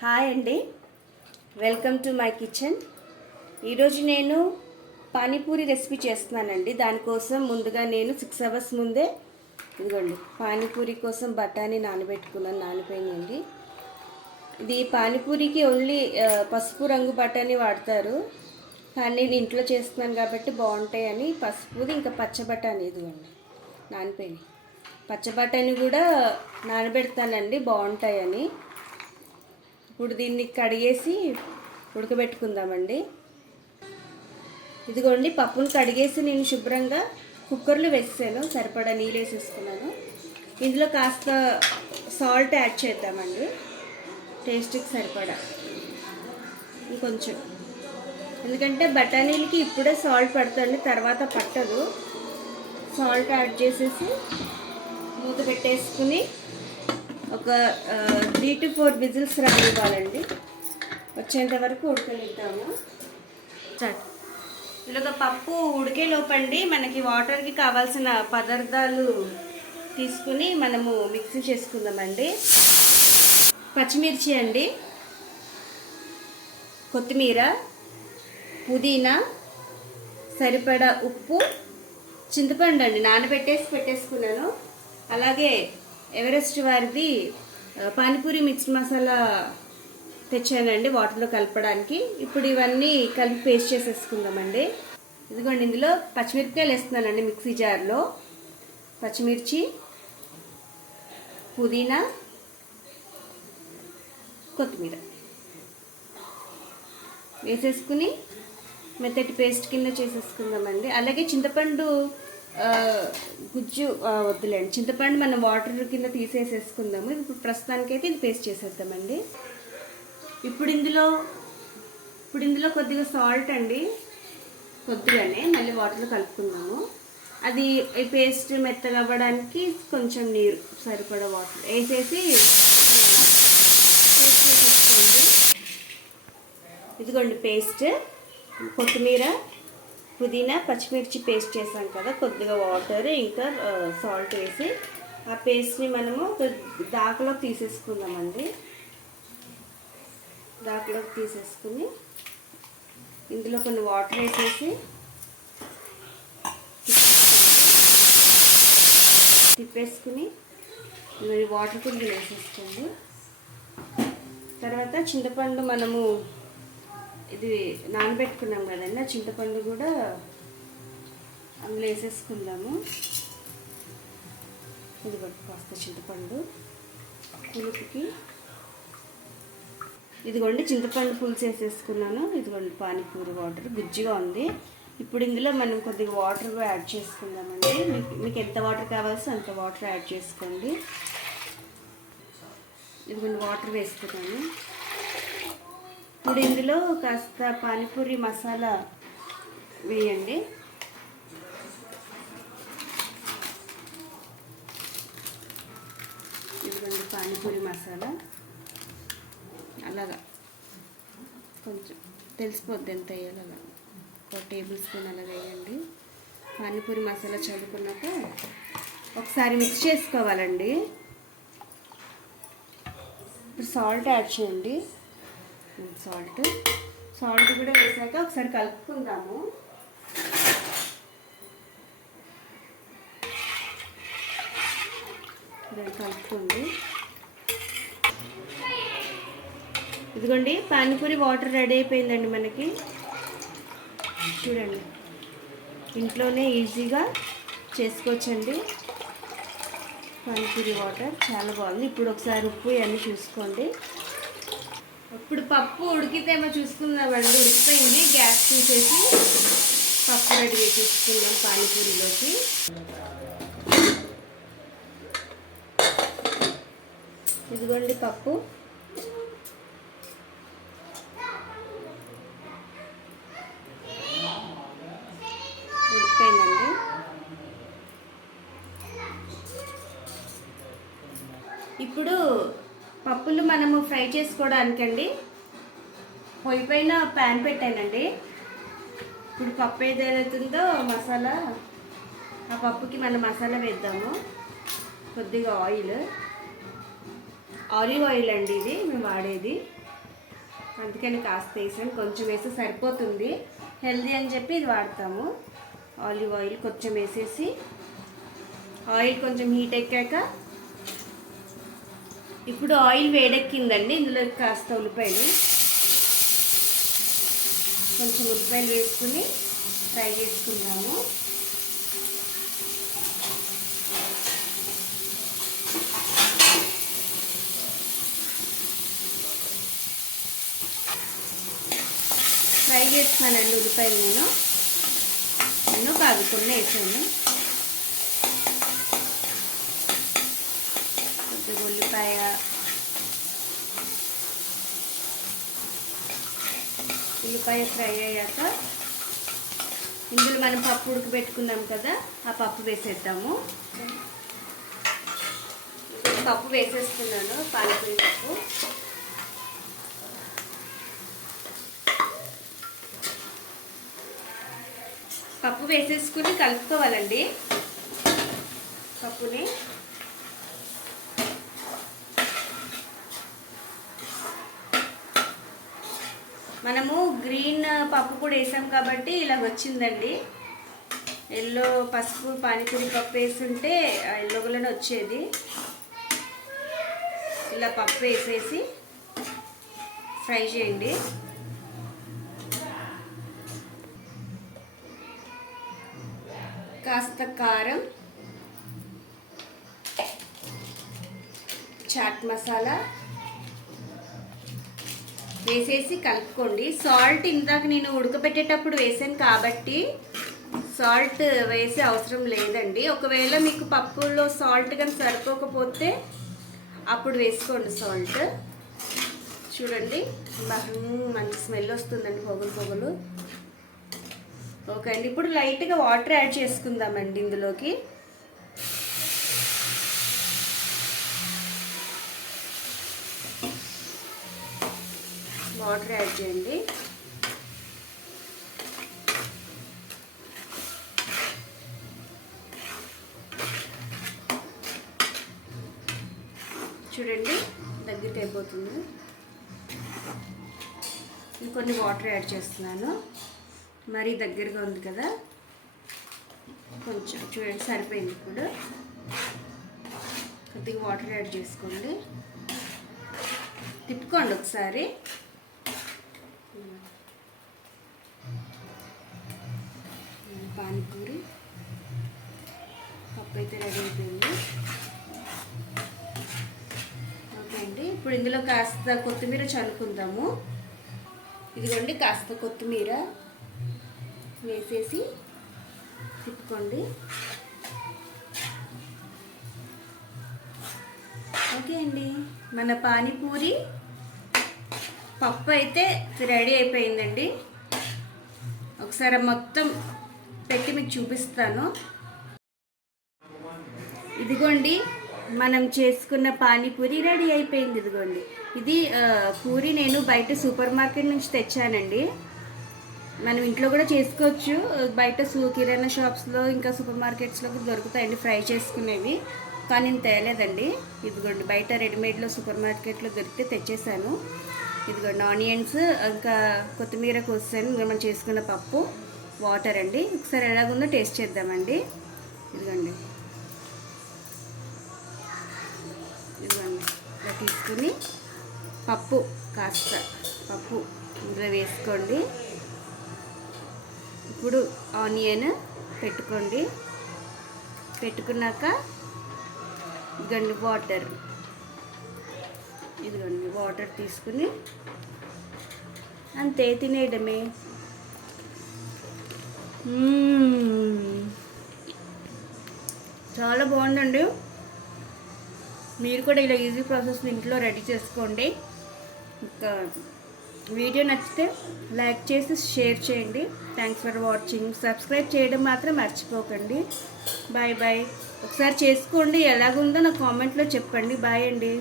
Hi అండి, welcome to my kitchen. ఈరోజు నేను పానీపూరి రెసిపీ చేస్తున్నానండి. దానికోసం ముందుగా నేను 6 అవర్స్ ముందే ఇదిగోండి పానీపూరి కోసం బఠానీ నానబెట్టుకున్నాను. ఇది పానీపూరికి ఓన్లీ పసుపు రంగు బఠానీ వాడతారు, కానీ నేను ఇంట్లో చేస్తున్నాను కాబట్టి బాగుంటాయని పసుపుది ఇంకా పచ్చ బఠానీ ఇదిగోండి నానిపోయినాయి. పచ్చ బఠానీ కూడా నానబెడతానండి బాగుంటాయని. ఇప్పుడు దీన్ని కడిగేసి ఉడకబెట్టుకుందామండి. ఇదిగోండి పప్పును కడిగేసి నేను శుభ్రంగా కుక్కర్లో వేసాను, సరిపడా నీళ్ళు వేసేసుకున్నాను. ఇందులో కాస్త సాల్ట్ యాడ్ చేద్దామండి, టేస్ట్కి సరిపడా ఇంకొంచెం, ఎందుకంటే బఠానీలకి ఇప్పుడే సాల్ట్ పడుతుంది, తర్వాత పట్టదు. సాల్ట్ యాడ్ చేసేసి మూత పెట్టేసుకుని ఒక 3 to 4 విజిల్స్ రానివ్వాలండి. వచ్చేంత వరకు ఉడకనిద్దాము. ఇలాగ పప్పు ఉడికే లోపండి మనకి వాటర్కి కావాల్సిన పదార్థాలు తీసుకుని మనము మిక్సీ చేసుకుందామండి. పచ్చిమిర్చి అండి, కొత్తిమీర, పుదీనా, సరిపడా ఉప్పు, చింతపండు అండి పెట్టేసుకున్నాను. అలాగే ఎవరెస్ట్ వారిది పానీపూరి మిక్స్డ్ మసాలా తెచ్చానండి వాటర్లో కలపడానికి. ఇప్పుడు ఇవన్నీ కలిపి పేస్ట్ చేసేసుకుందామండి. ఇదిగోండి ఇందులో పచ్చిమిరపకాయలు వేస్తున్నానండి మిక్సీ జార్లో. పచ్చిమిర్చి, పుదీనా, కొత్తిమీర వేసేసుకుని మెత్తటి పేస్ట్ కింద చేసేసుకుందామండి. అలాగే చింతపండు గుజ్జు వద్దులేండి, చింతపండు మనం వాటర్ కింద తీసేసేసుకుందాము. ఇప్పుడు ప్రస్తుతానికైతే ఇది పేస్ట్ చేసేద్దామండి. ఇప్పుడు ఇందులో కొద్దిగా సాల్ట్ అండి, కొద్దిగానే మళ్ళీ వాటర్లో కలుపుకుందాము. అది పేస్ట్ మెత్తగా అవ్వడానికి కొంచెం నీరు సరిపడా వాటర్ వేసేసి ఇదిగోండి పేస్ట్. కొత్తిమీర, పుదీనా, పచ్చిమిర్చి పేస్ట్ చేసాం కదా, కొద్దిగా వాటర్ ఇంకా సాల్ట్ వేసి ఆ పేస్ట్ని మనము దాకలోకి తీసేసుకుందామండి. దాకలోకి తీసేసుకుని ఇందులో కొన్ని వాటర్ వేసేసి తిప్పేసుకుని వాటర్ కూడా వేసేసుకోండి. తర్వాత చింతపండు మనము ఇది నానబెట్టుకున్నాం కదండి, ఆ చింతపండు కూడా అందులో వేసేసుకుందాము. ఇది కాస్త చింతపండు పులుపుకి ఇదిగోండి చింతపండు పులుసు వేసేసుకున్నాను. ఇదిగోండి పానీపూరి వాటర్ గుజ్జుగా ఉంది. ఇప్పుడు ఇందులో మనం కొద్దిగా వాటర్ యాడ్ చేసుకుందామండి. మీకు ఎంత వాటర్ కావాల్సో అంత వాటర్ యాడ్ చేసుకోండి. ఇదిగోండి వాటర్ వేసుకున్నాను. ఇప్పుడు ఇందులో కాస్త పానీపూరి మసాలా వేయండి. ఇదిగోండి పానీపూరి మసాలా అలాగా కొంచెం తెలిసిపోద్ది ఎంత వేయాలి, అలా 1 టేబుల్ స్పూన్ అలా వేయండి. పానీపూరి మసాలా చల్లుకున్నాక ఒకసారి మిక్స్ చేసుకోవాలండి. ఇప్పుడు సాల్ట్ యాడ్ చేయండి. సాల్ట్ కూడా వేసాక ఒకసారి కలుపుకుందాము. కలుపుకోండి. ఇదిగోండి పానీపూరి వాటర్ రెడీ అయిపోయిందండి మనకి. చూడండి ఇంట్లోనే ఈజీగా చేసుకోవచ్చండి పానీపూరి వాటర్, చాలా బాగుంది. ఇప్పుడు ఒకసారి ఉప్పు ఇవన్నీ చూసుకోండి. ఇప్పుడు పప్పు ఉడికితేమో చూసుకుందామండి. ఉడికిపోయింది, గ్యాస్ తీసేసి పప్పు రెడీ చేసుకుందాం పానీపూరిలోకి. ఇదిగోండి పప్పు ఉడికిపోయిందండి. ఇప్పుడు పప్పులు మనము ఫ్రై చేసుకోవడానికండి పొయ్యి పైన ప్యాన్ పెట్టానండి. ఇప్పుడు పప్పు ఏదైతుందో మసాలా, ఆ పప్పుకి మనం మసాలా వేద్దాము. కొద్దిగా ఆలివ్ ఆయిల్ అండి ఇది మేము వాడేది. అందుకని కాస్త వేసాను, కొంచెం వేస్తే సరిపోతుంది, హెల్దీ అని చెప్పి ఇది వాడతాము. ఆలివ్ ఆయిల్ కొంచెం వేసేసి, ఆయిల్ కొంచెం హీట్ ఎక్కాక, ఇప్పుడు ఆయిల్ వేడెక్కిందండి, ఇందులో కాస్త ఉల్లిపాయలు, కొంచెం ఉల్లిపాయలు వేసుకుని ఫ్రై చేసుకుందాము. ఫ్రై చేస్తున్నానండి ఉల్లిపాయలు, నేను కాదు కొన్ని వేసాను. కొద్దిగా ఉల్లిపాయ ఫ్రై అయ్యాక ఇందులో మనం పప్పు ఉడకబెట్టుకున్నాం కదా, ఆ పప్పు వేసేద్దాము. పప్పు వేసేస్తున్నాను, పానీపూరి పప్పు. పప్పు వేసేసుకుని కలుపుకోవాలండి పప్పుని. మనము గ్రీన్ పప్పు కూడా వేసాం కాబట్టి ఇలాగ వచ్చిందండి. ఎల్లో పసుపు పానీపూరి పప్పు వేస్తుంటే ఎల్లోలోనే వచ్చేది. ఇలా పప్పు వేసేసి ఫ్రై చేయండి. కాస్త కారం, చాట్ మసాలా వేసేసి కలుపుకోండి. సాల్ట్ ఇందాక నేను ఉడకబెట్టేటప్పుడు వేసాను కాబట్టి సాల్ట్ వేసే అవసరం లేదండి. ఒకవేళ మీకు పప్పులో సాల్ట్ కానీ సరిపోకపోతే అప్పుడు వేసుకోండి సాల్ట్. చూడండి మంచి స్మెల్ వస్తుందండి, పొగలు పొగలు. ఓకే అండి, ఇప్పుడు లైట్గా వాటర్ యాడ్ చేసుకుందామండి ఇందులోకి. వాటర్ యాడ్ చేయండి. చూడండి దగ్గరికి అయిపోతుంది. ఇంకొన్ని వాటర్ యాడ్ చేస్తున్నాను, మరీ దగ్గరగా ఉంది కదా, కొంచెం చూడండి సరిపోయింది. ఇప్పుడు కొద్దిగా వాటర్ యాడ్ చేసుకోండి, తిప్పుకోండి ఒకసారి. పానీపూరి పప్పు అయితే రెడీ అయిపోయింది. ఓకే అండి, ఇప్పుడు ఇందులో కాస్త కొత్తిమీర చల్లుకుందాము. ఇదిగోండి కాస్త కొత్తిమీర వేసేసి తిప్పుకోండి. ఓకే అండి, మన పానీపూరి పప్పు అయితే రెడీ అయిపోయిందండి. ఒకసారి మొత్తం పెట్టి మీకు చూపిస్తాను. ఇదిగోండి మనం చేసుకున్న పానీపూరి రెడీ అయిపోయింది. ఇదిగోండి ఇది పూరి నేను బయట సూపర్ మార్కెట్ నుంచి తెచ్చానండి. మనం ఇంట్లో కూడా చేసుకోవచ్చు, బయట కిరాణా షాప్స్లో ఇంకా సూపర్ మార్కెట్స్లో దొరుకుతాయండి ఫ్రై చేసుకునేవి, కానీ నేను తేలేదండి. ఇదిగోండి బయట రెడీమేడ్లో సూపర్ మార్కెట్లో దొరికితే తెచ్చేసాను. ఇదిగోండి ఆనియన్స్ ఇంకా కొత్తిమీర కోసాను, మనం చేసుకున్న పప్పు, వాటర్ అండి. ఒకసారి ఎలాగుందో టేస్ట్ చేద్దామండి. ఇదిగోండి ఇదిగోండి ఇలా తీసుకుని పప్పు కాస్త పప్పు ఇందులో వేసుకోండి. ఇప్పుడు ఆనియన్ పెట్టుకోండి, పెట్టుకున్నాక ఇదిగోండి వాటర్, ఇదిగోండి వాటర్ తీసుకుని అంతే తినేయడమే. చాలా బాగుందండి. మీరు కూడా ఇలా ఈజీ ప్రాసెస్ ఇంట్లో రెడీ చేసుకోండి. ఇంకా వీడియో నచ్చితే లైక్ చేసి షేర్ చేయండి. Thanks for watching. సబ్స్క్రైబ్ చేయడం మాత్రం మర్చిపోకండి. Bye bye. ఒకసారి చేసుకోండి, ఎలాగుందో నా కామెంట్లో చెప్పండి. బాయ్ అండి.